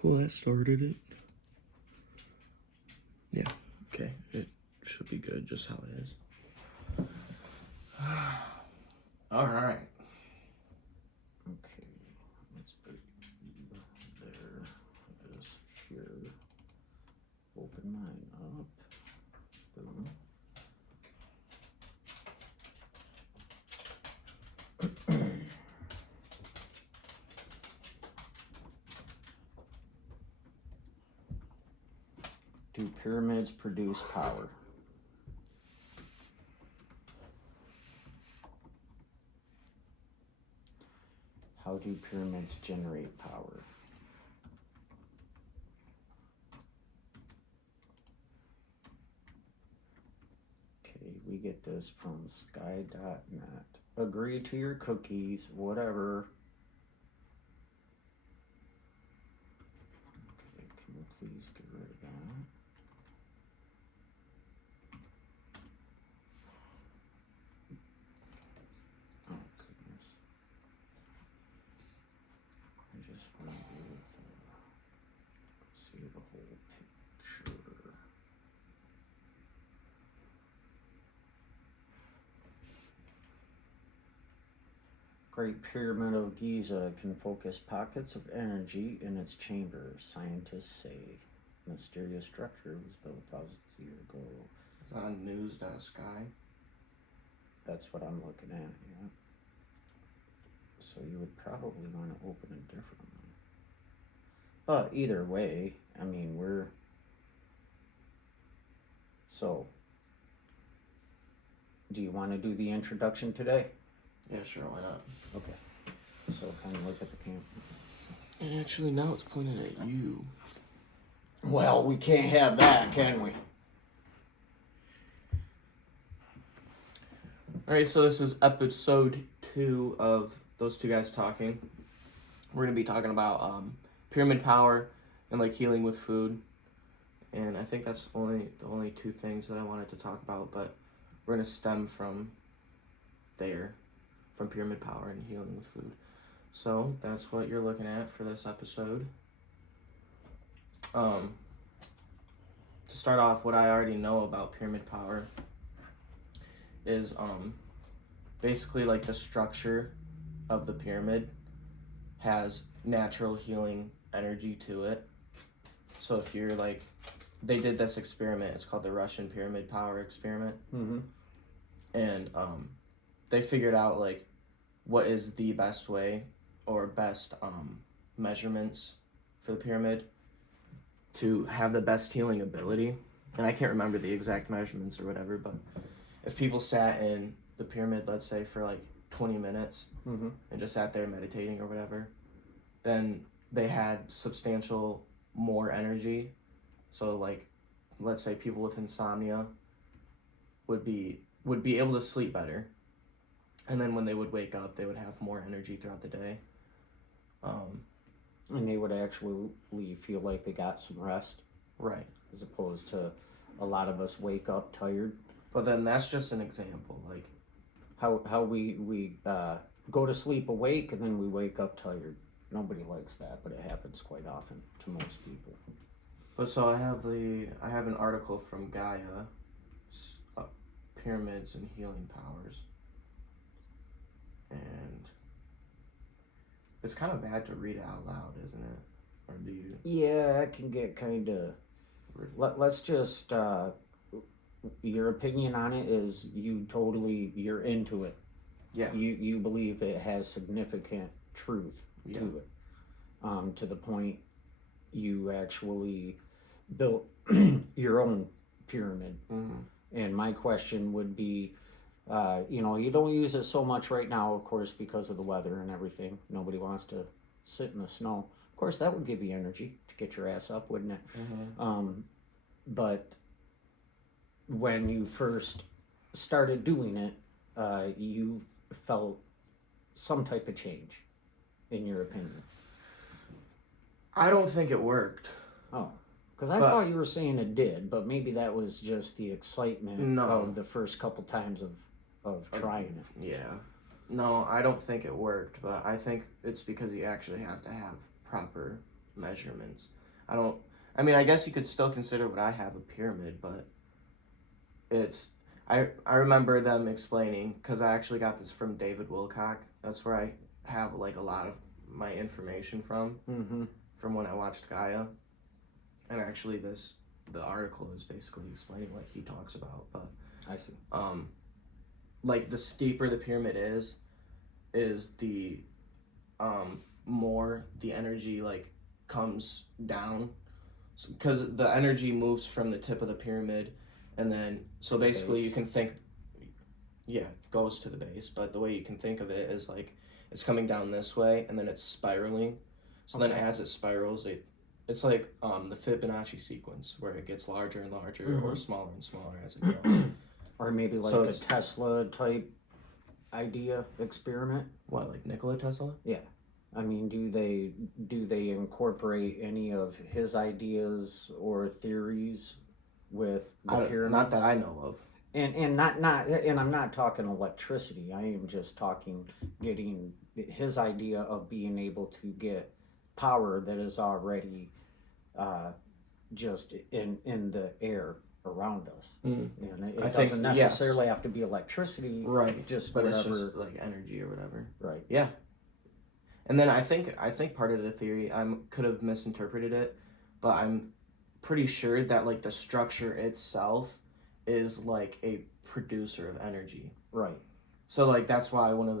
Cool, that started it. Yeah, okay. It should be good just how it is. All right. Okay, let's put there. Just here. Open mine up. Boom. Do pyramids produce power? How do pyramids generate power? Okay, we get this from sky.net. Agree to your cookies, whatever. Okay, can you please get rid of that? Oh, goodness. I just want to be able to see the whole picture. Great Pyramid of Giza can focus pockets of energy in its chamber, scientists say. Mysterious structure was built thousands of years ago. It's on news.sky. That's what I'm looking at, yeah. So you would probably want to open a different one. But either way, I mean, So, do you want to do the introduction today? Yeah, sure, why not? Okay. So kind of look at the camera. And actually, now it's pointing at you. Well, we can't have that, can we? Alright, so this is episode 2 of those two guys talking. We're going to be talking about pyramid power and like healing with food. And I think that's the only two things that I wanted to talk about, but we're going to stem from there, from pyramid power and healing with food. So that's what you're looking at for this episode. To start off, what I already know about pyramid power is basically like the structure of the pyramid has natural healing energy to it. So if you're like, they did this experiment, it's called the Russian pyramid power experiment. Mm-hmm. And they figured out like what is the best way or best measurements for the pyramid to have the best healing ability. And I can't remember the exact measurements or whatever, but if people sat in the pyramid, let's say for like 20 minutes Mm-hmm. and just sat there meditating or whatever, then they had substantial more energy. So like, let's say people with insomnia would be able to sleep better, and then when they would wake up, they would have more energy throughout the day. And they would actually feel like they got some rest, Right. as opposed to a lot of us wake up tired. But then that's just an example. Like how we go to sleep awake and then we wake up tired. Nobody likes that, but it happens quite often to most people. But so I have an article from Gaia, Pyramids and Healing Powers, and it's kind of bad to read it out loud, isn't it? Or do you? Yeah, it can get kind of. Let's just. Your opinion on it is you're into it. Yeah. You believe it has significant truth to it, to the point you actually built your own pyramid. Mm-hmm. And my question would be, you don't use it so much right now, of course, because of the weather and everything. Nobody wants to sit in the snow. Of course, that would give you energy to get your ass up, wouldn't it? Mm-hmm. But when you first started doing it, you felt some type of change, in your opinion. I don't think it worked. Oh. Because I thought you were saying it did, but maybe that was just the excitement of the first couple times of trying it. Yeah. No, I don't think it worked, but I think it's because you actually have to have proper measurements. I don't. I mean, I guess you could still consider what I have a pyramid, but it's. I remember them explaining because I actually got this from David Wilcock. That's where I have like a lot of my information Mm-hmm. from when I watched Gaia, and actually the article is basically explaining what he talks about. But I see. like the steeper the pyramid is the more the energy like comes down because the energy moves from the tip of the pyramid and then so To the basically you base. can think yeah goes to the base, but the way you can think of it is like it's coming down this way and then it's spiraling, so then Okay. as it spirals it's like the Fibonacci sequence where it gets larger and larger or Mm-hmm. smaller and smaller as it goes. Or maybe So like a it's Tesla type idea experiment. what, like Nikola Tesla? Yeah. I mean, do they incorporate any of his ideas or theories with the Not that pyramids? I know of. And not and I'm not talking electricity. I am just talking getting his idea of being able to get power that is already uh, just in the air around us. Mm. And I it think doesn't yes. necessarily have to be electricity, Right, just but it's whatever. just like energy or whatever. Right. Yeah, and then I think part of the theory I could have misinterpreted it, but I'm pretty sure that like the structure itself is like a producer of energy. Right. So like that's one of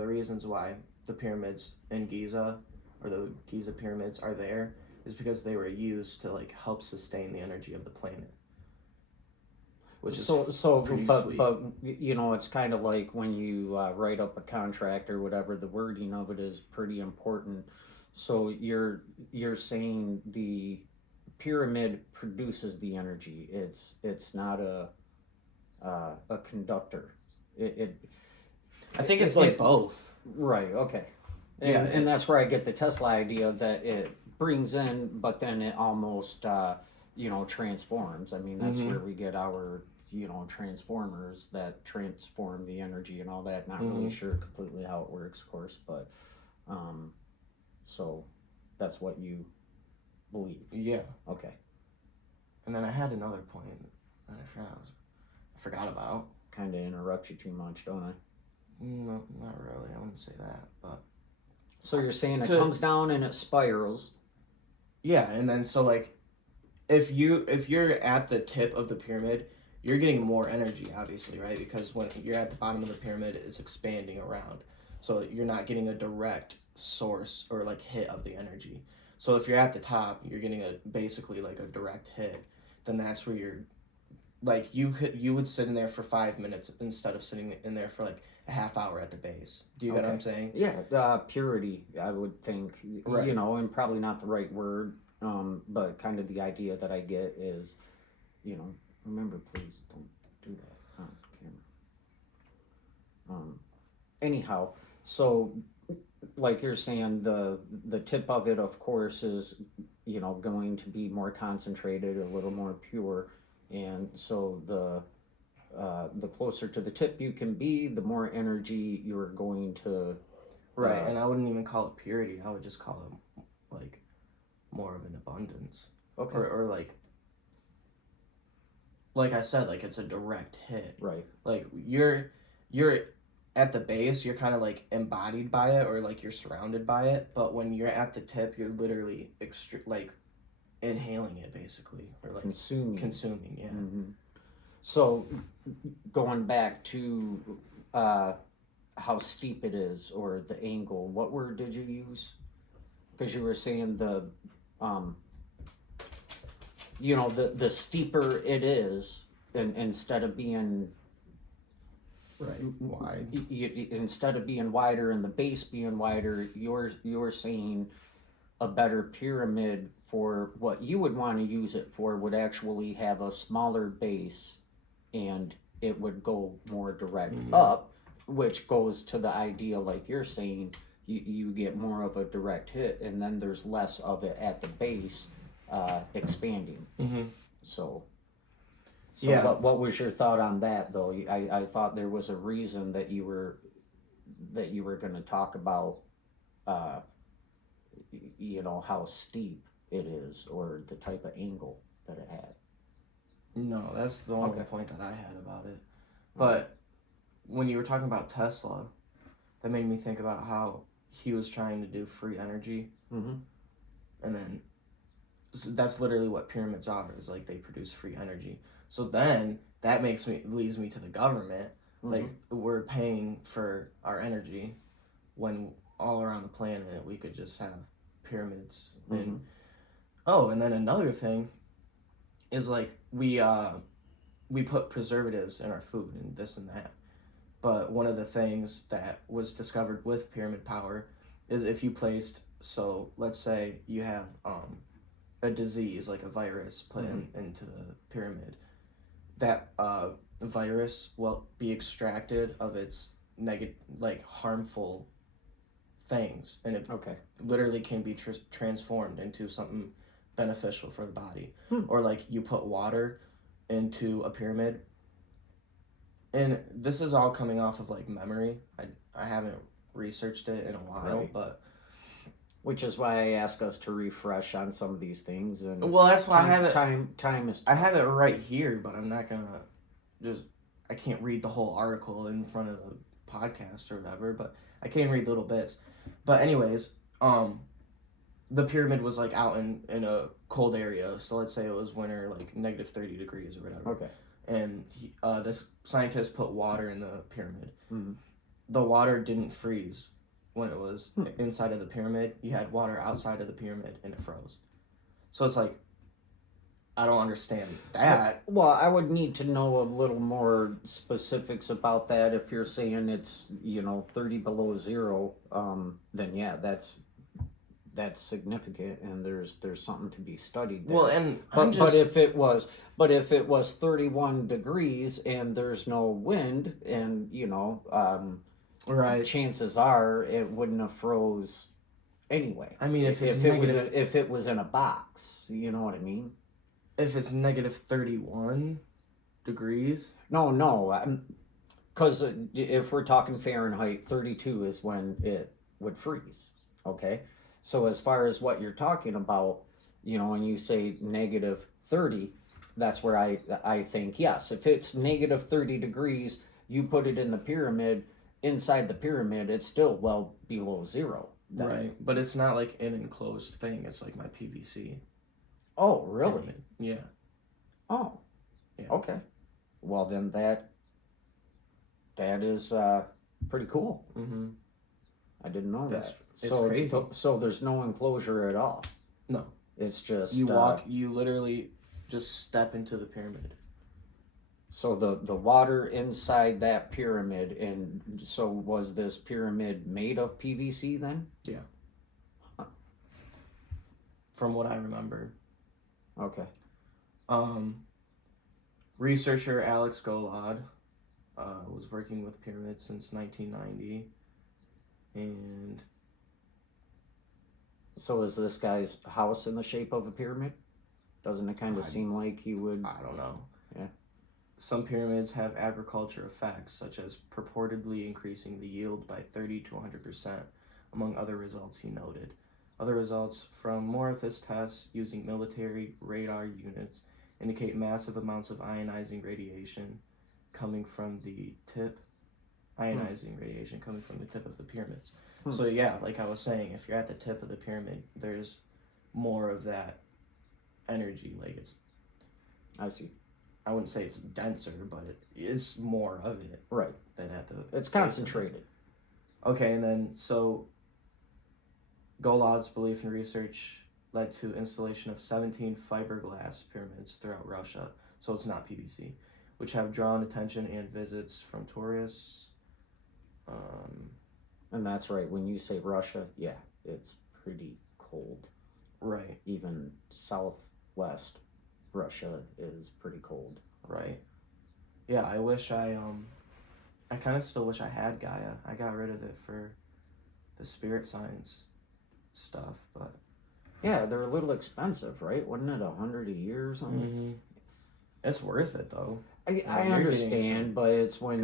the reasons why the pyramids in Giza or the Giza pyramids are there is because they were used to like help sustain the energy of the planet, which is So, pretty but sweet. you know, it's kind of like when you write up a contract or whatever. The wording of it is pretty important. So you're saying the pyramid produces the energy. It's not a conductor. It I think it's it, like it both. right. Okay. Yeah, And that's where I get the Tesla idea that it brings in, but then it almost transforms. I mean, that's mm-hmm, where we get our transformers that transform the energy and all that. Not really mm-hmm. sure completely how it works, of course, but um, so that's what you believe. Yeah. Okay, And then I had another point that I forgot about. kind of interrupt you too much, don't I? No, not really. I wouldn't say that, but So you're saying it to comes down and it spirals. yeah, and then so like if you're at the tip of the pyramid, you're getting more energy, obviously, right? Because when you're at the bottom of the pyramid, it's expanding around, so you're not getting a direct source or like hit of the energy. So if you're at the top, you're getting a basically like a direct hit. Then that's where you're like you would sit in there for 5 minutes instead of sitting in there for like a half hour at the base. Do you get what Okay. I'm saying? Yeah, purity, I would think, Right. and probably not the right word, but kind of the idea that I get is, remember, please don't do that on camera. Anyhow, so like you're saying, the tip of it, of course, is, going to be more concentrated, a little more pure, and so the closer to the tip you can be, the more energy you're going to. Right, and I wouldn't even call it purity. I would just call it like more of an abundance, Okay. or like I said, like it's a direct hit. Right. Like you're at the base, you're kind of like embodied by it, or like you're surrounded by it. But when you're at the tip, you're literally like inhaling it basically, or like Consuming. consuming. Yeah. Mm-hmm. So, going back to how steep it is or the angle, what word did you use? Because you were saying um, the steeper it is, and instead of being Right. Wide. instead of being wider and the base being wider, you're saying a better pyramid for what you would want to use it for would actually have a smaller base and it would go more direct up, which goes to the idea, like you're saying, you get more of a direct hit and then there's less of it at the base expanding. Mm-hmm. So Yeah. what was your thought on that, though? I thought there was a reason that you were going to talk about how steep it is or the type of angle that it had. No, that's the only Okay. point that I had about it. But when you were talking about Tesla, that made me think about how he was trying to do free energy, Mm-hmm. and then so that's literally what pyramids are. Is like they produce free energy. So then that leads me to the government. Like we're paying for our energy when all around the planet we could just have pyramids. And and then another thing is like we put preservatives in our food and this and that. But one of the things that was discovered with pyramid power is if you placed, so let's say you have a disease like a virus put into the pyramid, that virus will be extracted of its harmful things, and it literally can be transformed into something beneficial for the body. Or like you put water into a pyramid, and this is all coming off of like memory. I haven't researched it in a while, but which is why I ask us to refresh on some of these things. And well, that's why I have it. Time is. I have it right here, but I'm not gonna just. I can't read the whole article in front of the podcast or whatever, but I can read little bits. But anyways, the pyramid was like out in a cold area. So let's say it was winter, like negative 30 degrees or whatever. Okay. And this scientist put water in the pyramid. Mm-hmm. The water didn't freeze when it was inside of the pyramid. You had water outside of the pyramid and it froze. So it's like, I don't understand that. Well, I would need to know a little more specifics about that. If you're saying it's 30 below zero, then yeah, that's significant, and there's something to be studied there. Well, and but if it was 31 degrees and there's no wind, and right, chances are it wouldn't have froze anyway. I mean, if it was in a box, you know what I mean. If it's negative 31 degrees? No, because if we're talking Fahrenheit, 32 is when it would freeze. Okay, so as far as what you're talking about, when you say negative 30, that's where I think, yes, if it's negative 30 degrees, you put it in the pyramid, inside the pyramid, it's still well below zero. Right, but it's not like an enclosed thing. It's like my PVC. Oh, really? Pyramid. Yeah. Oh. Yeah. Okay. Well, then that is pretty cool. Mm-hmm. I didn't know that. It's crazy. So there's no enclosure at all. No. It's just you literally just step into the pyramid. So the water inside that pyramid, and so was this pyramid made of PVC then? Yeah. Huh. From what I remember. Okay. Researcher Alex Golod was working with pyramids since 1990, and so is this guy's house in the shape of a pyramid? Doesn't it kind of seem like he would? I don't know. Yeah. Some pyramids have agriculture effects, such as purportedly increasing the yield by 30 to 100%, among other results he noted. Other results from more of his tests using military radar units indicate massive amounts of ionizing radiation coming from the tip. Radiation coming from the tip of the pyramids. So yeah, like I was saying, if you're at the tip of the pyramid, there's more of that energy. Like I see. I wouldn't say it's denser, but it's more of it. Right. Than at the. It's concentrated. Okay, and then so Golod's belief and research led to installation of 17 fiberglass pyramids throughout Russia, so it's not PVC, which have drawn attention and visits from tourists. And that's right. When you say Russia, yeah, it's pretty cold. Right. Even southwest Russia is pretty cold. Right. Yeah, I wish I kind of still wish I had Gaia. I got rid of it for the spirit science stuff, but yeah, they're a little expensive, right? Wasn't it $100 a year or something? Mm-hmm. It's worth it though. I understand, but it's when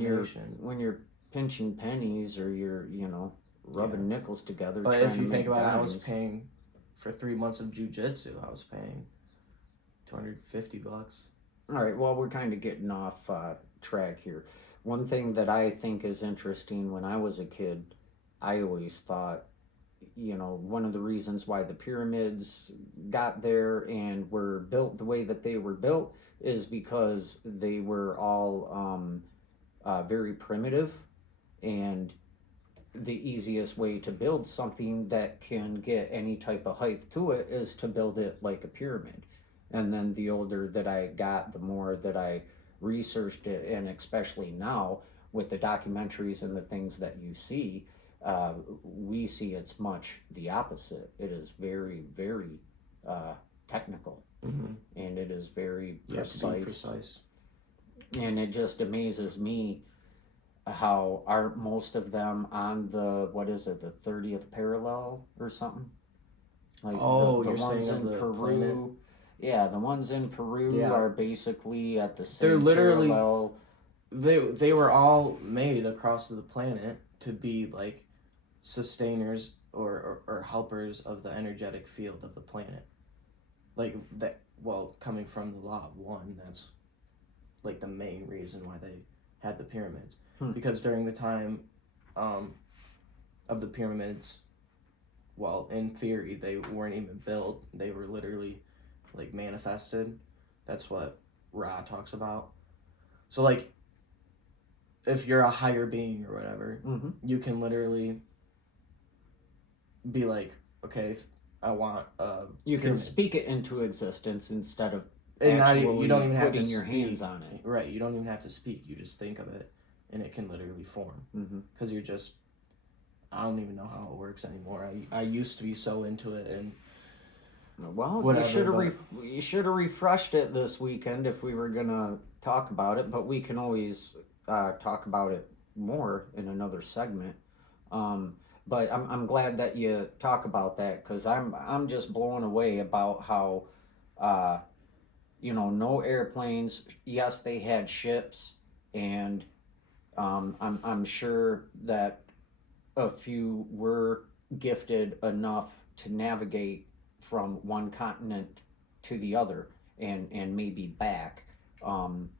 you're pinching pennies, or you're rubbing nickels together. But trying if to you think make about it, I was dimes. paying for 3 months of jujitsu. I was paying $250. All right, well, we're kind of getting off track here. One thing that I think is interesting, when I was a kid, I always thought, one of the reasons why the pyramids got there and were built the way that they were built is because they were all very primitive, and the easiest way to build something that can get any type of height to it is to build it like a pyramid. And then the older that I got, the more that I researched it, and especially now with the documentaries and the things that you see, we see it's much the opposite. It is very, very technical, Mm-hmm. and it is very You have to be precise. precise. And it just amazes me how aren't most of them on the, what is it, the 30th parallel or something, like Oh, the you're ones saying of in the Peru. planet? Yeah, the ones in Peru Yeah. are basically at the They're same literally parallel. they were all made across the planet to be like sustainers or helpers of the energetic field of the planet. Like that, well, coming from the law of one, that's like the main reason why they had the pyramids. Because during the time um, of the pyramids, well, in theory, they weren't even built. They were literally like manifested. That's what Ra talks about. So like, if you're a higher being or whatever, Mm-hmm. you can literally be like, okay, I want a You pyramid. can speak it into existence instead of And actually you don't even have to putting your speak. hands on it. Right, you don't even have to speak. You just think of it, and it can literally form. Because you're just, I don't even know how it works anymore. I used to be so into it, and Well, whatever. you should have refreshed it this weekend if we were gonna talk about it, but we can always talk about it more in another segment. Um, but I'm glad that you talk about that, because I'm just blown away about how uh, no airplanes. Yes, they had ships, and I'm sure that a few were gifted enough to navigate from one continent to the other, and maybe back. Um,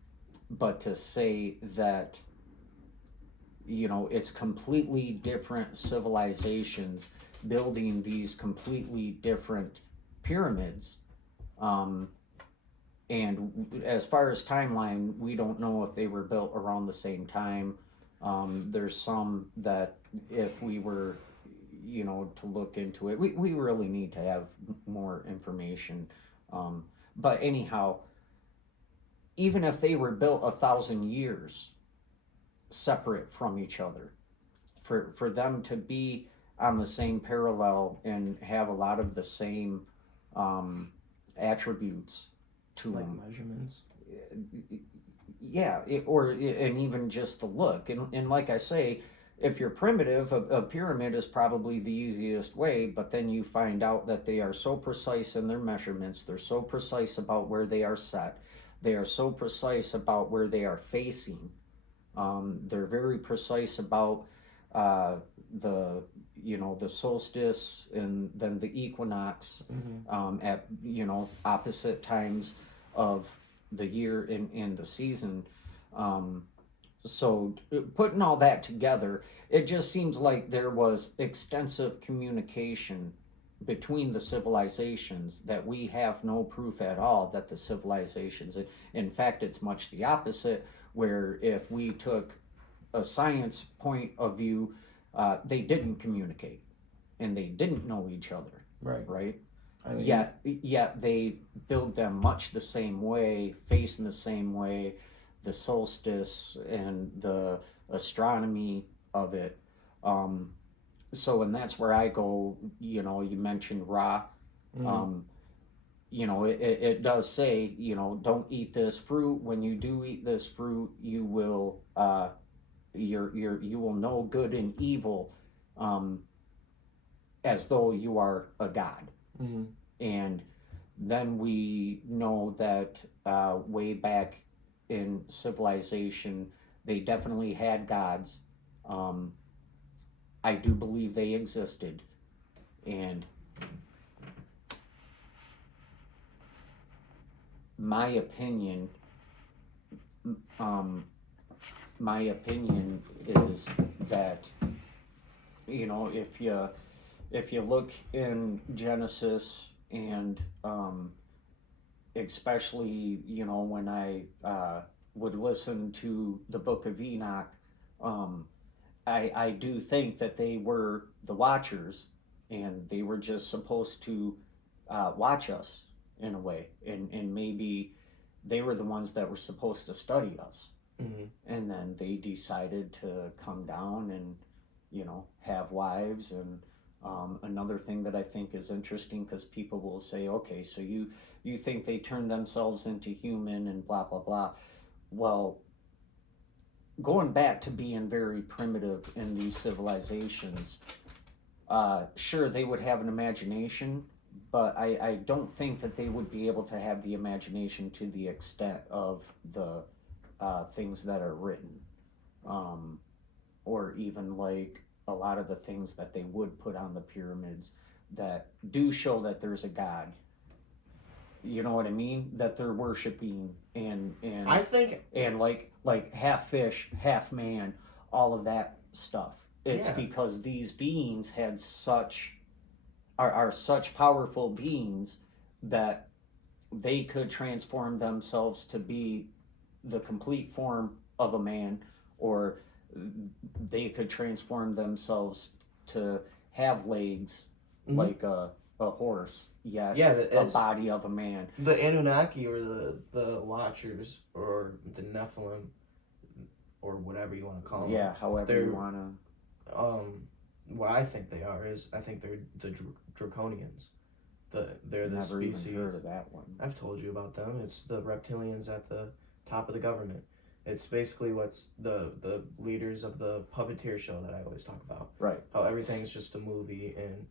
but to say that, it's completely different civilizations building these completely different pyramids. Um, and as far as timeline, we don't know if they were built around the same time. There's some that, if we were, to look into it, we really need to have more information. But anyhow, even if they were built 1,000 years separate from each other, for them to be on the same parallel and have a lot of the same um, attributes to like them. measurements. Yeah, and even just the look, and like I say, if you're primitive, a pyramid is probably the easiest way, but then you find out that they are so precise in their measurements, they're so precise about where they are set, they are so precise about where they are facing. They're very precise about uh, the the solstice and then the equinox, at opposite times of the year in the season. Um, so putting all that together, it just seems like there was extensive communication between the civilizations that we have no proof at all that the civilizations, in fact, it's much the opposite, where if we took a science point of view, they didn't communicate and they didn't know each other. Right. I mean, Yet they build them much the same way, facing the same way, the solstice and the astronomy of it. Um, and that's where I go. You mentioned Ra. Um, it does say, don't eat this fruit. When you do eat this fruit, you will you will know good and evil, um, as though you are a god. And then we know that way back in civilization, they definitely had gods. Um, I do believe they existed, and my opinion, um, my opinion is that, you know, if you look in Genesis, and especially, you know, when I would listen to the Book of Enoch, um, I do think that they were the watchers, and they were just supposed to watch us in a way, and maybe they were the ones that were supposed to study us, Mm-hmm. and then they decided to come down and, you know, have wives. And another thing that I think is interesting, because people will say, okay, so you think they turned themselves into human and blah blah blah. Well, going back to being very primitive in these civilizations, sure, they would have an imagination, but I don't think that they would be able to have the imagination to the extent of the things that are written, um, or even like a lot of the things that they would put on the pyramids that do show that there's a God. You know what I mean? That they're worshiping, and I think, and like half fish, half man, all of that stuff. It's yeah. because these beings had such are such powerful beings that they could transform themselves to be the complete form of a man, or they could transform themselves to have legs Mm-hmm. like a horse, yet Yeah, a it's body of a man. the Anunnaki, or the Watchers, or the Nephilim, or whatever you want to call them. Yeah, however They're you want to. what I think they are is, I think they're the Draconians. They're the Never species. even heard of that one. I've told you about them. It's the reptilians at the top of the government. It's basically what's the leaders of the puppeteer show that I always talk about. Right. How everything's just a movie, and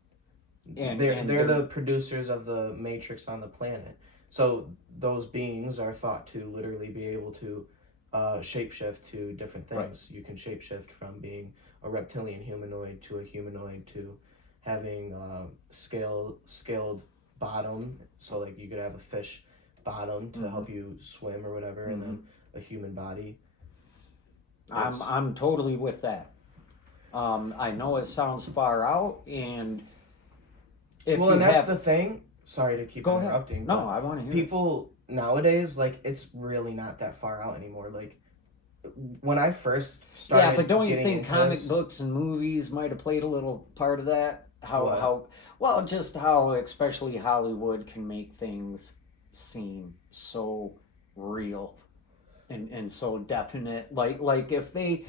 And they're the producers of the Matrix on the planet. So those beings are thought to literally be able to shapeshift to different things. Right. You can shapeshift from being a reptilian humanoid to a humanoid to having scaled bottom. So like you could have a fish bottom to mm-hmm. help you swim or whatever, mm-hmm. and then a human body. I'm totally with that. I know it sounds far out, and and that's the thing. Sorry to keep interrupting. No, I want to hear people nowadays, like, it's really not that far out anymore. Like, when I first started, yeah, but don't you think comic books and movies might have played a little part of that? How just how especially Hollywood can make things seem so real and so definite. Like if they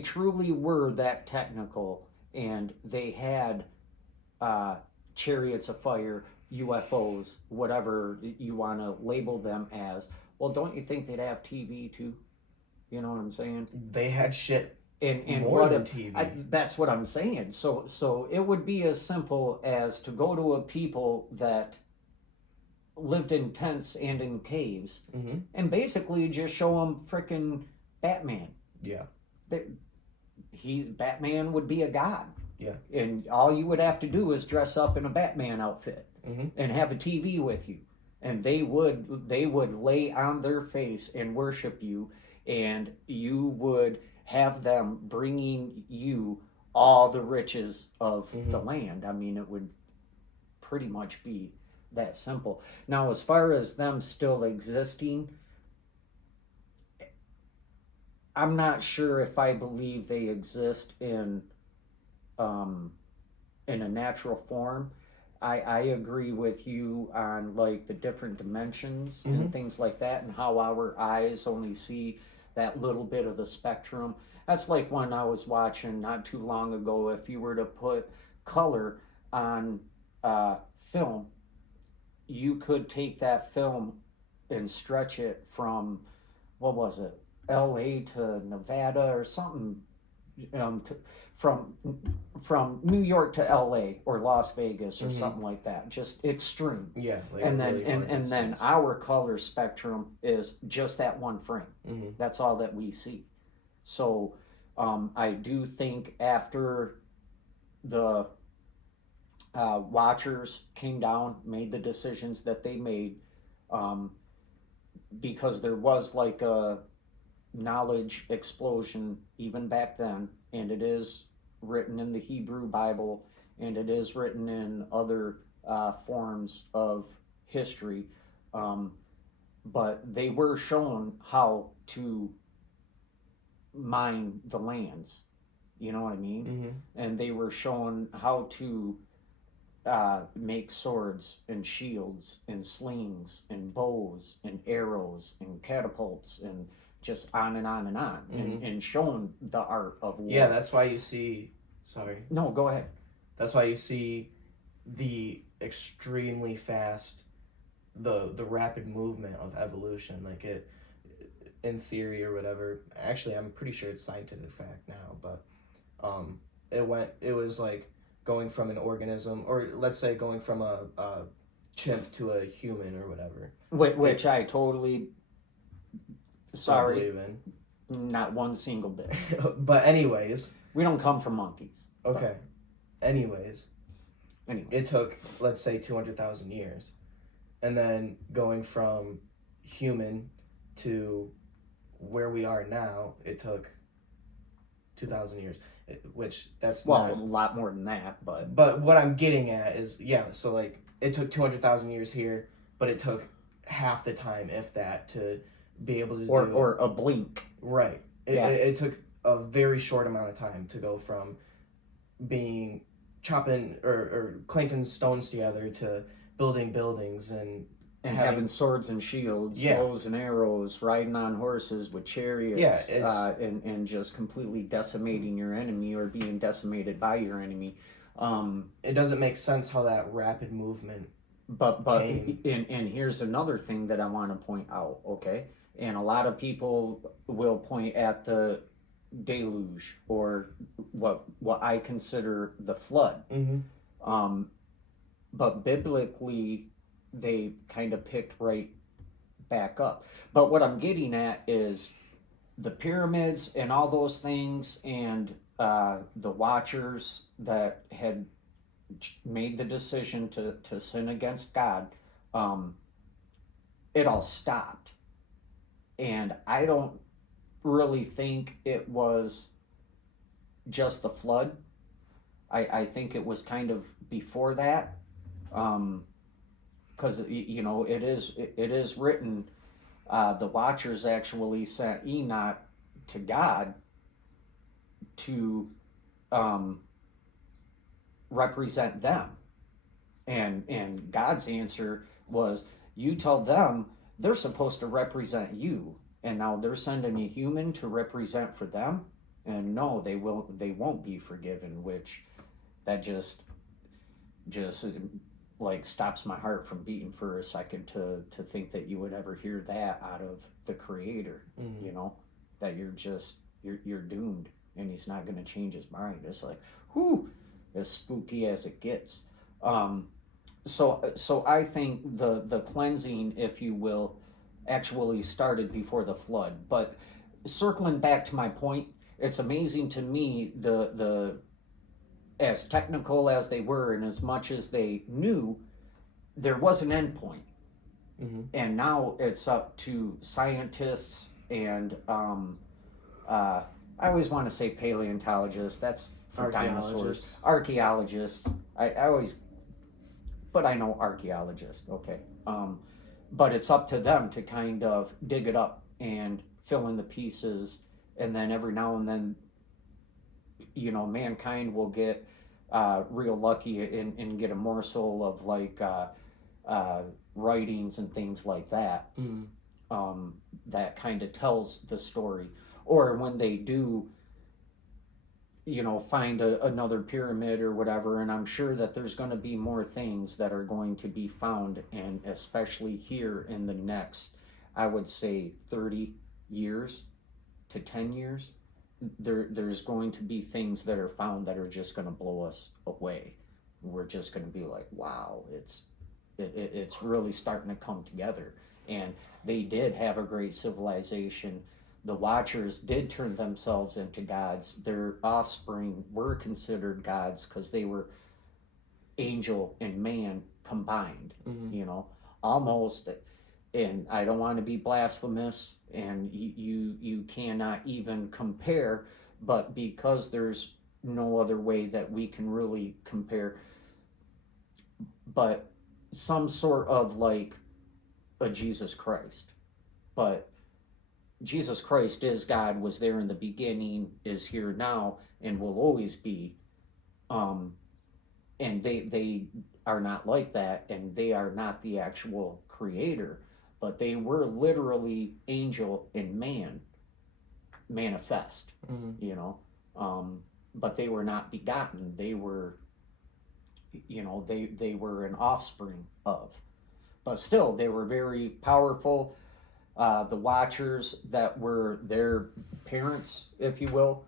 truly were that technical, and they had chariots of fire, UFOs, whatever you want to label them as, well, don't you think they'd have TV too? You know what I'm saying? They had shit. And more than TV. That's what I'm saying. So it would be as simple as to go to a people that lived in tents and in caves, mm-hmm. and basically just show them frickin' Batman. Yeah. Batman would be a god. Yeah. And all you would have to do is dress up in a Batman outfit, mm-hmm. and have a TV with you, and they would lay on their face and worship you, and you would have them bringing you all the riches of mm-hmm. the land. I mean, it would pretty much be that simple. Now, as far as them still existing, I'm not sure if I believe they exist in a natural form. I agree with you on like the different dimensions mm-hmm. and things like that, and how our eyes only see that little bit of the spectrum. That's like when I was watching not too long ago, if you were to put color on film, you could take that film and stretch it from, what was it, LA to Nevada or something, from New York to LA or Las Vegas or mm-hmm. something like that, just extreme. Yeah, like and then really and then our color spectrum is just that one frame. mm-hmm. That's all that we see. So I do think after the Watchers came down, made the decisions that they made, um, because there was like a knowledge explosion even back then, and it is written in the Hebrew Bible, and it is written in other forms of history. Um, but they were shown how to mine the lands. You know what I mean? Mm-hmm. And they were shown how to make swords and shields and slings and bows and arrows and catapults and just on and on and on, Mm-hmm. and shown the art of war. Yeah, that's why you see. Sorry. No, go ahead. That's why you see the extremely fast, the rapid movement of evolution. Like it, in theory or whatever. Actually, I'm pretty sure it's scientific fact now, but it was like going from an organism, or let's say going from a chimp to a human or whatever. Which I totally, Don't sorry, believe in. not one single bit. But anyways, We don't come from monkeys. okay. Anyways, Anyway, it took, let's say, 200,000 years, and then going from human to where we are now, it took 2,000 years, which that's well, not. a lot more than that, but But what I'm getting at is, yeah, so like it took 200,000 years here, but it took half the time, if that, to be able to do. or a blink. Right. Yeah. It took a very short amount of time to go from being chopping or clinking stones together to building buildings and having swords and shields, Yeah. bows and arrows, riding on horses with chariots, Yeah, it's- and just completely decimating your enemy or being decimated by your enemy. It doesn't make sense how that rapid movement. But Came. and here's another thing that I want to point out, okay? And a lot of people will point at the deluge, or what I consider the flood. Mm-hmm. But biblically, they kind of picked right back up. But what I'm getting at is the pyramids and all those things, and the Watchers that had made the decision to sin against God, it all stopped. And I don't really think it was just the flood. I think it was kind of before that, because you know it is written. The Watchers actually sent Enoch to God to represent them, and God's answer was, "You tell them they're supposed to represent you, and now they're sending a human to represent for them, and no, they won't be forgiven." Which that just like stops my heart from beating for a second to think that you would ever hear that out of the Creator. Mm-hmm. You know, that you're doomed, and He's not going to change His mind. It's like, whew, as spooky as it gets. So I think the cleansing, if you will, actually started before the flood. But circling back to my point, it's amazing to me the as technical as they were and as much as they knew, there was an end point. Mm-hmm. And now it's up to scientists and I always want to say paleontologists. That's for dinosaurs. Archaeologists. I always, but I know archaeologists. Okay, but it's up to them to kind of dig it up and fill in the pieces, and then every now and then, you know, mankind will get real lucky and get a morsel of like writings and things like that. That kind of tells the story. Or when they do, you know, find another pyramid or whatever, and I'm sure that there's going to be more things that are going to be found, and especially here in the next, I would say 30 years to 10 years, there's going to be things that are found that are just going to blow us away. We're just going to be like, wow, it's really starting to come together. And they did have a great civilization the Watchers did turn themselves into gods. Their offspring were considered gods because they were angel and man combined, Mm-hmm. you know, almost. And I don't want to be blasphemous, and you cannot even compare, but because there's no other way that we can really compare, but some sort of like a Jesus Christ. But Jesus Christ is God, was there in the beginning, is here now, and will always be. Um, and they are not like that, and they are not the actual creator, but they were literally angel and man manifest, Mm-hmm. you know. um, but they were not begotten. They were, you know, they were an offspring of, but still they were very powerful. The Watchers that were their parents, if you will,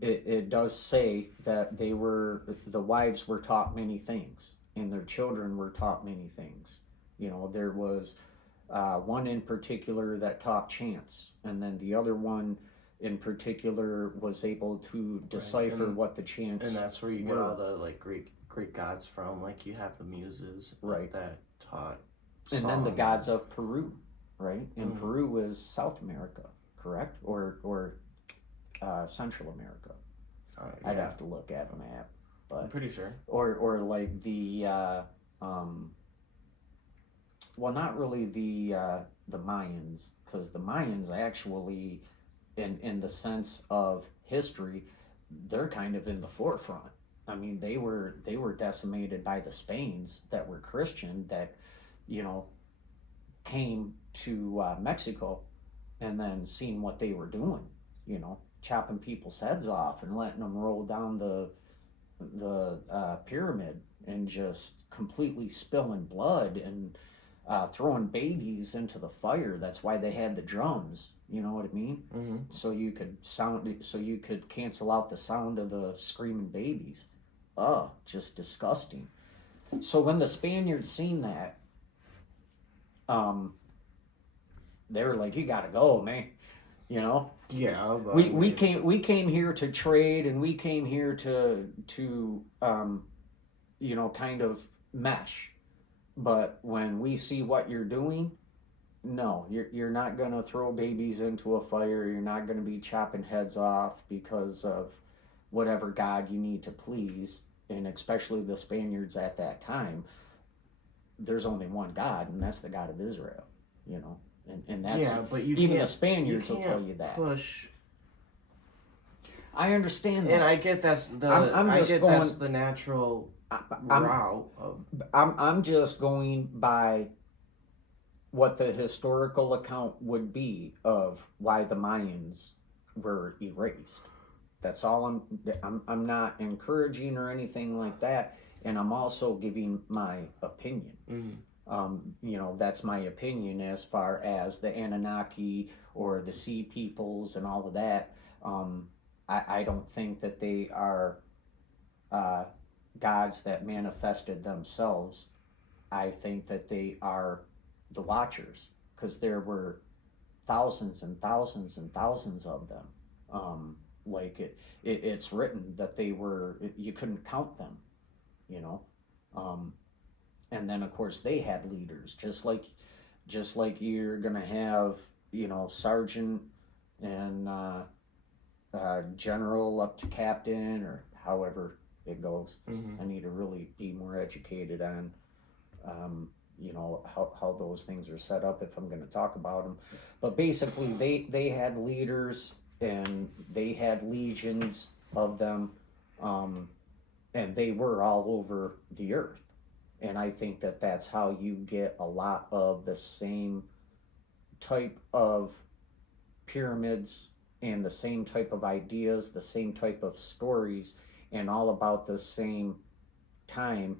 it does say that the wives were taught many things, and their children were taught many things. You know, there was one in particular that taught chants, and then the other one in particular was able to decipher and what the chants and that's where you get were. all the like Greek gods from. Like you have the muses Right. that taught And then the song. gods of Peru, right? And Mm-hmm. Peru is South America, correct? Or Central America. I'd Yeah, have to look at a map, I'm but pretty sure. or like the um, well, not really the Mayans, because the Mayans actually, in the sense of history, they're kind of in the forefront. I mean, they were decimated by the Spains that were Christian, that, you know, came to Mexico, and then seen what they were doing, you know, chopping people's heads off and letting them roll down the pyramid, and just completely spilling blood, and throwing babies into the fire. That's why they had the drums. You know what I mean? Mm-hmm. So you could cancel out the sound of the screaming babies. Oh, just disgusting. So when the Spaniards seen that, um, they were like, "You gotta go, man." You know, Yeah, but I we mean, came here to trade, and we came here to you know, kind of mesh. But when we see what you're doing, no, you're not gonna throw babies into a fire. You're not gonna be chopping heads off because of whatever god you need to please. And especially the Spaniards at that time, there's only one God, and that's the God of Israel. You know, and that's, yeah, but you even the can't Spaniards will tell can't you that. push. I understand And that. I get I'm just going. that's the natural I'm route of. I'm just going by what the historical account would be of why the Mayans were erased. That's all. I'm not encouraging or anything like that, and I'm also giving my opinion. Mm, You know, that's my opinion as far as the Anunnaki or the Sea Peoples and all of that. Um, I don't think that they are uh, gods that manifested themselves. I think that they are the Watchers, because there were thousands and thousands and thousands of them. Like it's written that they were, you couldn't count them, you know. Um, and then of course they had leaders, just like you're gonna have, you know, sergeant and general up to captain, or however it goes. mm-hmm. I need to really be more educated on, you know, how those things are set up if I'm going to talk about them. But basically, they had leaders, and they had legions of them, um, and they were all over the earth. And I think that that's how you get a lot of the same type of pyramids, and the same type of ideas, the same type of stories, and all about the same time,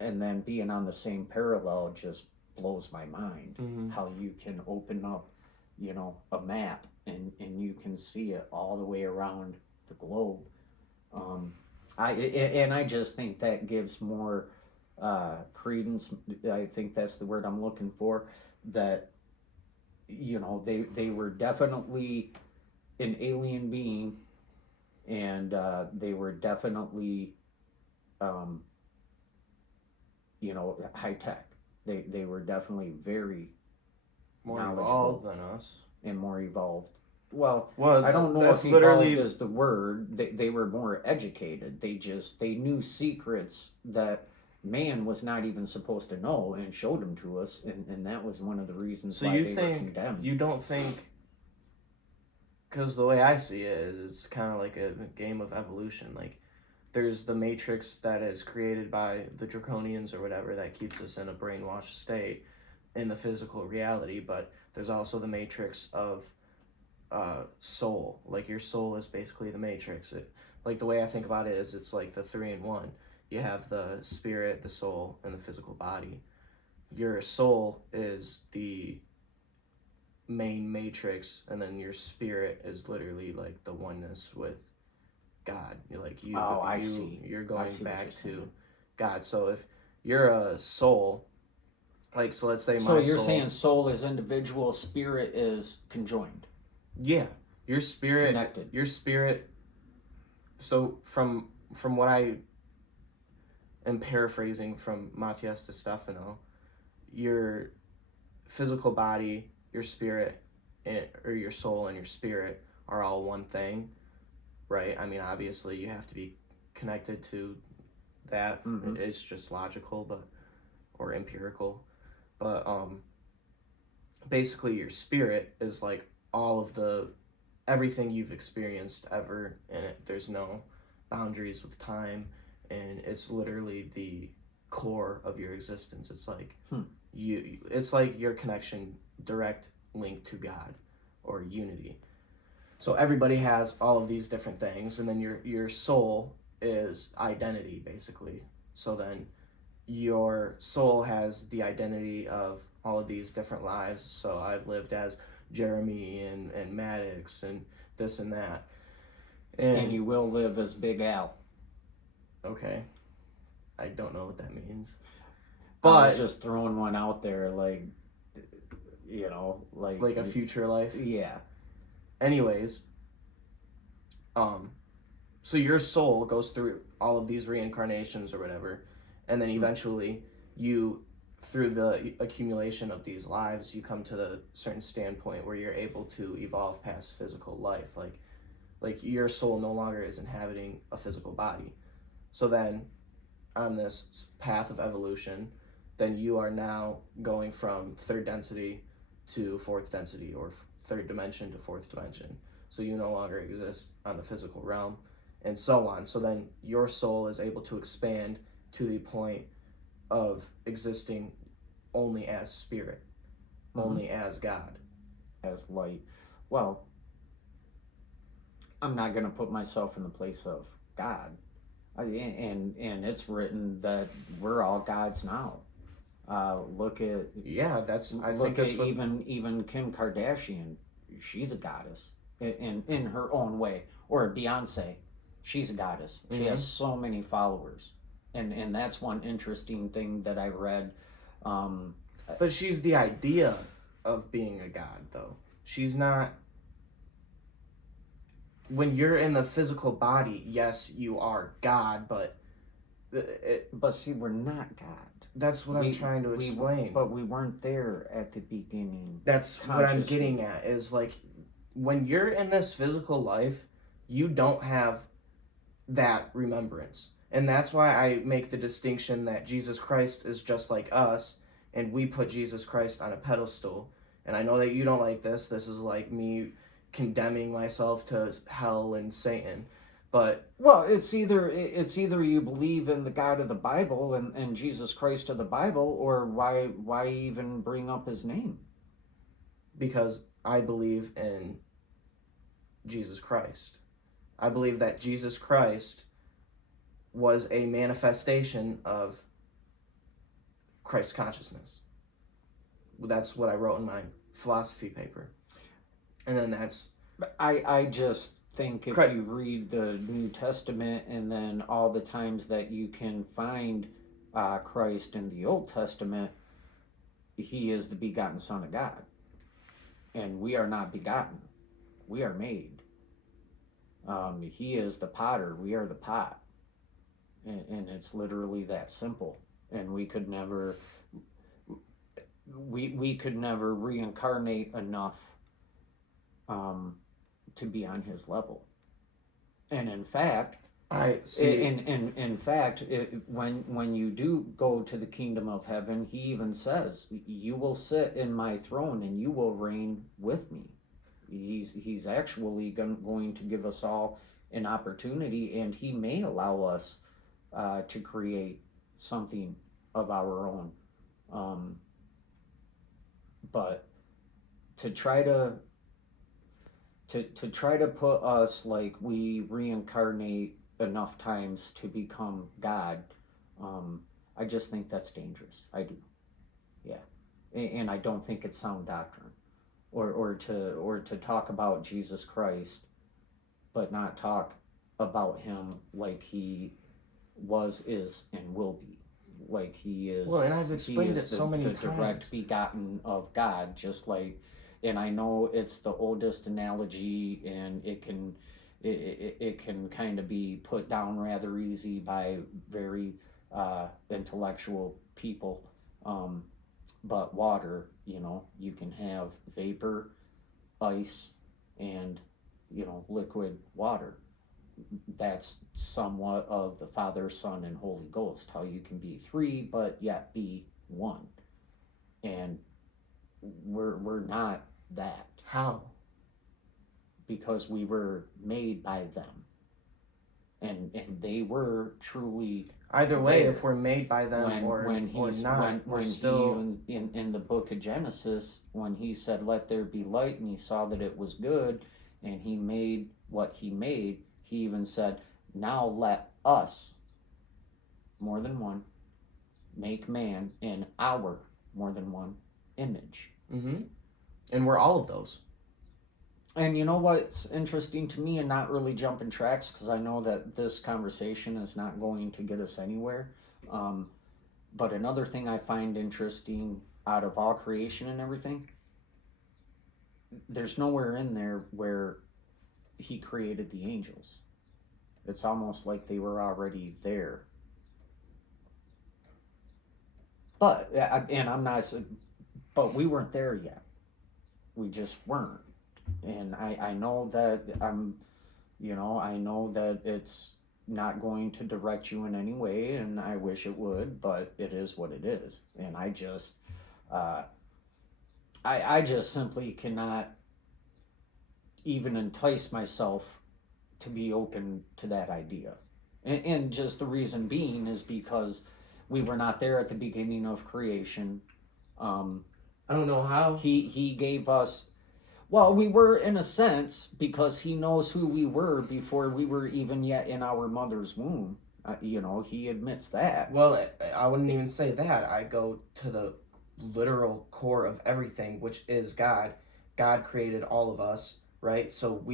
and then being on the same parallel just blows my mind. Mm-hmm. How you can open up, you know, a map, and you can see it all the way around the globe. Um, and I just think that gives more credence. I think that's the word I'm looking for. That they were definitely an alien being, and they were definitely, um, high tech. They were definitely very More knowledgeable evolved than us. and more evolved. Well, Well, I don't know that's if evolved literally is the word. They were more educated. They knew secrets that man was not even supposed to know, and showed them to us, and that was one of the reasons so why you they were think condemned. you don't think because the way I see it is it's kind of like a game of evolution. Like there's the matrix that is created by the draconians or whatever that keeps us in a brainwashed state in the physical reality, but there's also the matrix of soul. Like your soul is basically the matrix. Like the way I think about it is it's like the three in one. You have the spirit, the soul, and the physical body. Your soul is the main matrix, and then your spirit is literally like the oneness with God. You're like Oh, I see. you're I going see what back you're to saying. God. So if you're a soul, like so let's say So my you're soul, saying soul is individual, spirit is conjoined, yeah, connected. your spirit. So from what I am paraphrasing from Matthias de Stefano, your physical body, your spirit, or your soul and your spirit are all one thing, right? I mean, obviously you have to be connected to that. Mm-hmm. It's just logical, but or empirical, but basically your spirit is like all of the everything you've experienced ever, and there's no boundaries with time, and it's literally the core of your existence. It's like it's like your connection, direct link to God or unity. So everybody has all of these different things, and then your soul is identity basically. So then your soul has the identity of all of these different lives. So I've lived as Jeremy and Maddox and this and that. And And you will live as Big Al. okay, I don't know what that means. I was But just throwing one out there, like a future life. yeah. Anyways, um so your soul goes through all of these reincarnations or whatever, and then eventually you through the accumulation of these lives you come to the certain standpoint where you're able to evolve past physical life, like your soul no longer is inhabiting a physical body. So then on this path of evolution, then you are now going from third density to fourth density, or third dimension to fourth dimension. So you no longer exist on the physical realm, and so on. So then your soul is able to expand to the point of existing only as spirit, only as God. As light. Well, I'm not going to put myself in the place of God. And it's written that we're all gods now. Look at Yeah, that's I think look at that's what even Kim Kardashian. She's a goddess in her own way. Or Beyonce, she's a goddess. She has so many followers, and that's one interesting thing that I read. Um, but she's the idea of being a god though. She's not when you're in the physical body, yes, you are God, but but see, we're not God. that's what I'm trying to explain. But we weren't there at the beginning. That's what I'm getting at is like when you're in this physical life, you don't have that remembrance. And that's why I make the distinction that Jesus Christ is just like us, and we put Jesus Christ on a pedestal. And I know that you don't like this. This is like me condemning myself to hell and Satan. But well, it's either you believe in the God of the Bible and Jesus Christ of the Bible, or why even bring up his name? because I believe in Jesus Christ. I believe that Jesus Christ was a manifestation of Christ consciousness. That's what I wrote in my philosophy paper. And then that's I just think if you read the New Testament and then all the times that you can find Christ in the Old Testament, he is the begotten Son of God. and we are not begotten. We are made. He is the potter. We are the pot, and it's literally that simple. And we could never reincarnate enough to be on his level. And in fact, I see. in fact, when you do go to the kingdom of heaven, he even says, "You will sit in my throne, and you will reign with me." He's actually going to give us all an opportunity, and he may allow us to create something of our own. Um, but to try to try to put us like we reincarnate enough times to become God, I just think that's dangerous. I do, yeah, and I don't think it's sound doctrine, or to talk about Jesus Christ, but not talk about him like he was, is, and will be, like he is. Well, and I've explained it so many the times. direct begotten of God, just like. And I know it's the oldest analogy, and it can kind of be put down rather easy by very intellectual people. But water, you can have vapor, ice, and liquid water. That's somewhat of the Father, Son, and Holy Ghost. How you can be three, but yet be one. And we're not that. How? Because we were made by them, and they were truly. Either way, there. if we're made by them when he's not, when we're still. he in the book of Genesis, when he said, "Let there be light," and he saw that it was good, and he made what he made. He even said, "Now let us," more than one, "make man in our," more than one, "image." Mm-hmm. And we're all of those. And you know what's interesting to me, and not really jumping tracks, because I know that this conversation is not going to get us anywhere. But another thing I find interesting out of all creation and everything, there's nowhere in there where he created the angels. It's almost like they were already there. But, and I'm not, but we weren't there yet. We just weren't. And I know that I know that it's not going to direct you in any way, and I wish it would, but it is what it is. And I just, I just simply cannot even entice myself to be open to that idea. And just the reason being is because we were not there at the beginning of creation. I don't know how. He gave us. Well, we were in a sense, because he knows who we were before we were even yet in our mother's womb. He admits that. Well, I wouldn't even say that. I go to the literal core of everything, which is God. God created all of us, right? So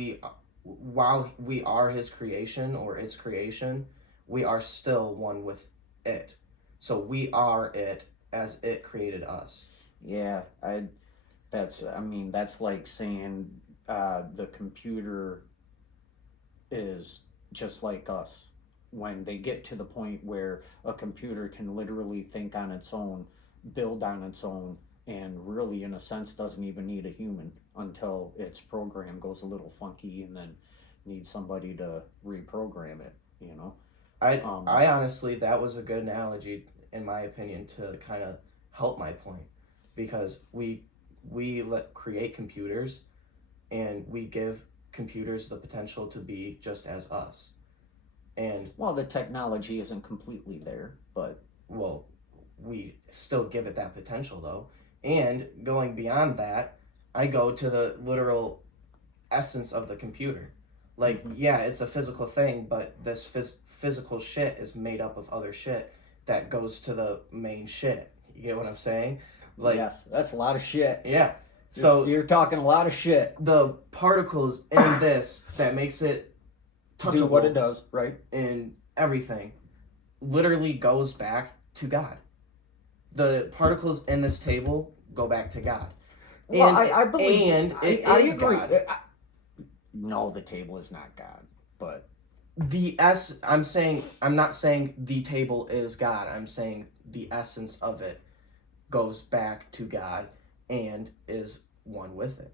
while we are his creation or its creation, we are still one with it. So we are it as it created us. Yeah, that's like saying the computer is just like us. When they get to the point where a computer can literally think on its own, build on its own, and really, in a sense, doesn't even need a human until its program goes a little funky and then needs somebody to reprogram it. I honestly, that was a good analogy, in my opinion, to kind of help my point, because we create computers, and we give computers the potential to be just as us. And well, the technology isn't completely there, but well, we still give it that potential though. And going beyond that, I go to the literal essence of the computer. Like, yeah, it's a physical thing, but this physical shit is made up of other shit that goes to the main shit. You get what I'm saying? Like, yes, that's a lot of shit. Yeah. So you're talking a lot of shit. The particles in this that makes it touchable, do what it does, right? And everything literally goes back to God. The particles in this table go back to God. Well, And I believe and it I is agree. God. No, the table is not God, but I'm not saying the table is God. I'm saying the essence of it goes back to God and is one with it.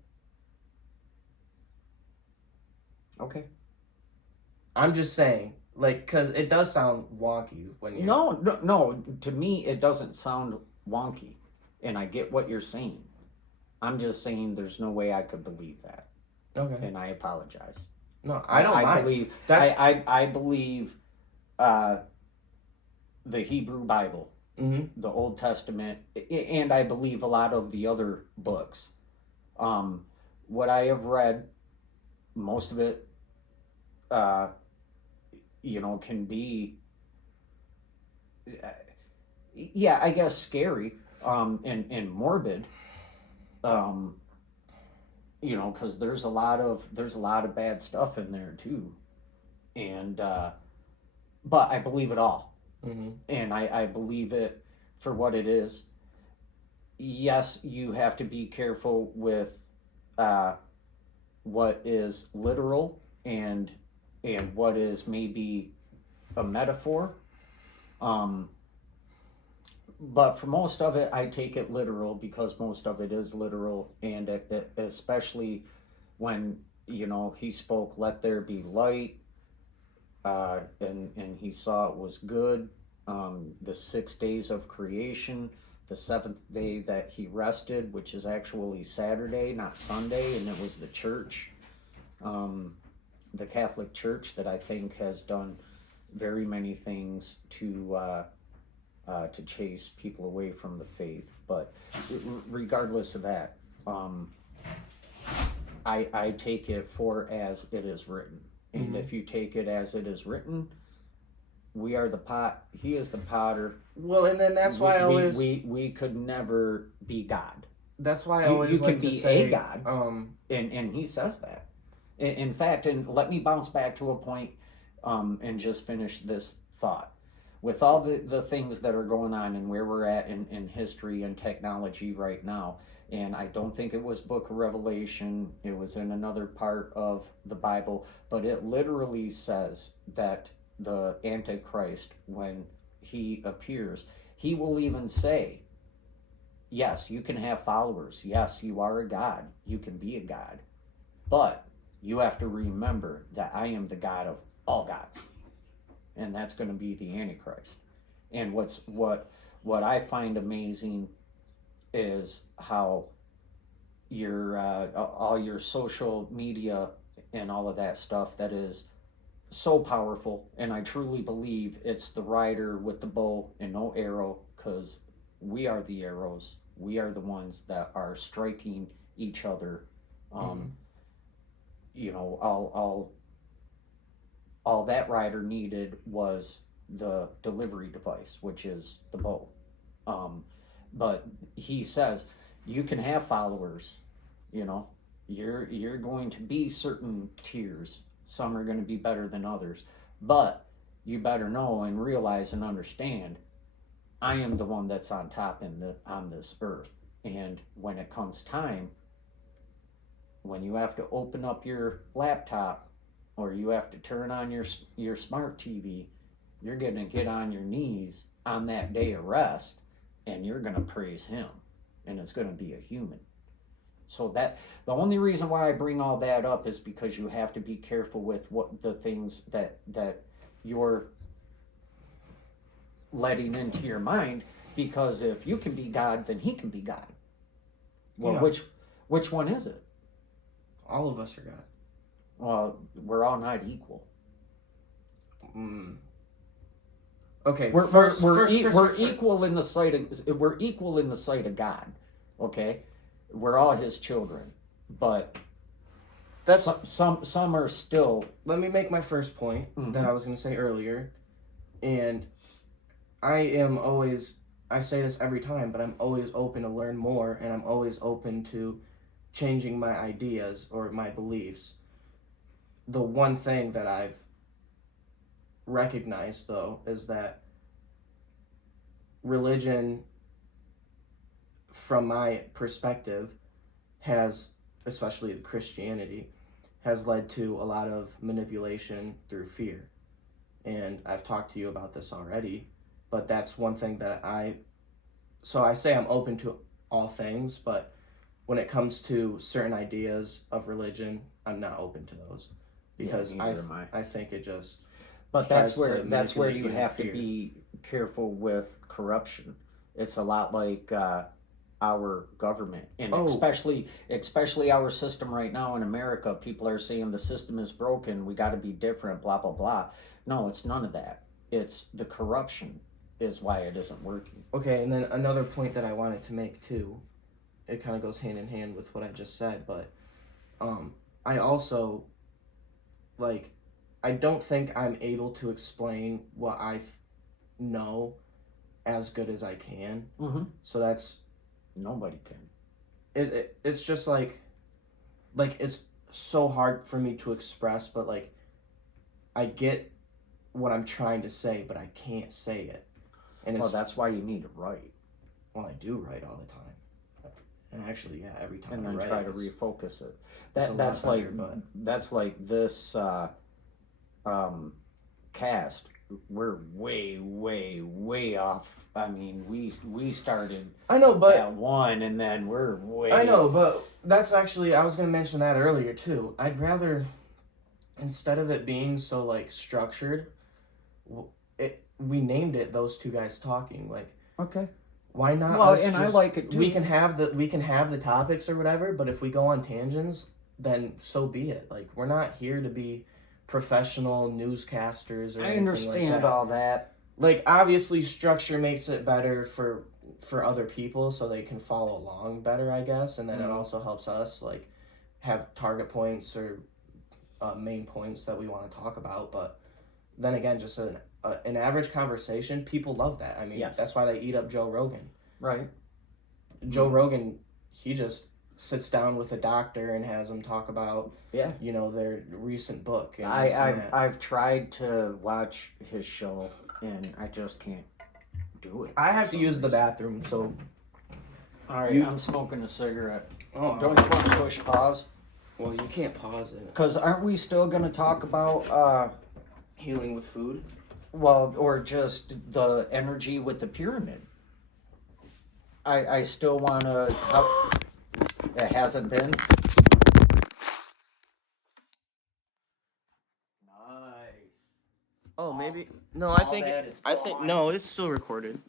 okay. I'm just saying, like, because it does sound wonky when you're. No. To me, it doesn't sound wonky, and I get what you're saying. I'm just saying there's no way I could believe that, Okay. and I apologize. No, I don't I mind. believe That's. I believe uh, the Hebrew Bible, Mm-hmm. the Old Testament, and I believe a lot of the other books. Um, what I have read, most of it, uh, can be, yeah, I guess scary, and morbid, um, because there's a lot of bad stuff in there too, and but I believe it all, Mm-hmm. and I believe it for what it is. Yes, you have to be careful with uh, what is literal and what is maybe a metaphor. Um, but for most of it, I take it literal because most of it is literal, and especially when he spoke, "Let there be light," and he saw it was good. The 6 days of creation, the seventh day that he rested, which is actually Saturday, not Sunday, and it was the church, um, the Catholic Church, that I think has done very many things to chase people away from the faith. But regardless of that, um, I take it for as it is written. And Mm-hmm. if you take it as it is written, we are the pot, he is the potter. Well, and then that's We why I we, always. we, we could never be God. That's why I You always can like to be a say. God, and he says that. In fact, and let me bounce back to a point, and just finish this thought. With all the things that are going on and where we're at in history and technology right now, and I don't think it was Book of Revelation, it was in another part of the Bible, but it literally says that the Antichrist, when he appears, he will even say, yes, you can have followers. Yes, you are a God. You can be a God. But you have to remember that I am the God of all gods. And that's going to be the Antichrist. And what I find amazing is how your all your social media and all of that stuff that is so powerful, and I truly believe it's the rider with the bow and no arrow, because we are the arrows. We are the ones that are striking each other. Mm-hmm. Um, all that rider needed was the delivery device, which is the bow. Um, but he says you can have followers. You know, you're going to be certain tiers. Some are going to be better than others, but you better know and realize and understand. I am the one that's on top on this earth, and when it comes time, when you have to open up your laptop or you have to turn on your smart TV, you're going to get on your knees on that day of rest, and you're going to praise him, and it's going to be a human. So that the only reason why I bring all that up is because you have to be careful with what the things that you're letting into your mind, because if you can be God, then he can be God. Well, Yeah. which one is it? All of us are God. Well, we're all not equal. Mm. Okay. We're First, we're, first, e- first, we're first, equal in the sight of we're equal in the sight of God. Okay, we're all his children, but That's. some are still. Let me make my first point that I was going to say earlier, and I am always. I say this every time, but I'm always open to learn more, and I'm always open to changing my ideas or my beliefs. The one thing that I've recognized, though, is that religion, from my perspective, has, especially Christianity, has led to a lot of manipulation through fear. And I've talked to you about this already, but that's one thing that so I say I'm open to all things, but when it comes to certain ideas of religion, I'm not open to those because neither am I. I think it just But tries that's where to you manipulate have to in fear. be careful with corruption. It's a lot like our government, and Oh, especially our system right now in America. People are saying the system is broken. We got to be different. Blah blah blah. No, it's none of that. It's the corruption is why it isn't working. okay, and then another point that I wanted to make too, it kind of goes hand in hand with what I just said, but I also like I don't think I'm able to explain what know as good as I can. Mm-hmm. So that's Nobody can. it's just like it's so hard for me to express, but like I get what I'm trying to say, but I can't say it. And Well, it's that's why you need to write, well, I do write all the time. And actually, yeah, every time and I then write, try to refocus it. it's a lot That's better, like but this cast. We're way off. I mean, we started I know, but at one, and then we're way. I know, but that's actually I was gonna mention that earlier too. I'd rather instead of it being so like structured, we named it those two guys talking. Like, Okay. why not? Well, us and I just, like it too. we can have the topics or whatever, but if we go on tangents, then so be it. Like, we're not here to be professional newscasters or I anything understand like that. all that. Like, obviously structure makes it better for other people so they can follow along better, I guess, and then it also helps us like have target points or main points that we want to talk about. But then again, just an average conversation, people love that. I mean, Yes. that's why they eat up Joe Rogan. Right. Joe Rogan, he just sits down with a doctor and has them talk about Yeah. their recent book. And I've tried to watch his show, and I just can't do it. I have to use the bathroom, so All right, I'm smoking a cigarette. oh, Don't you want to push pause? well, you can't pause it. Because aren't we still going to talk about, Healing with food. well, or just the energy with the pyramid? I still want to. It hasn't been. Nice. Oh, maybe no. All that is I think gone. no. It's still recorded.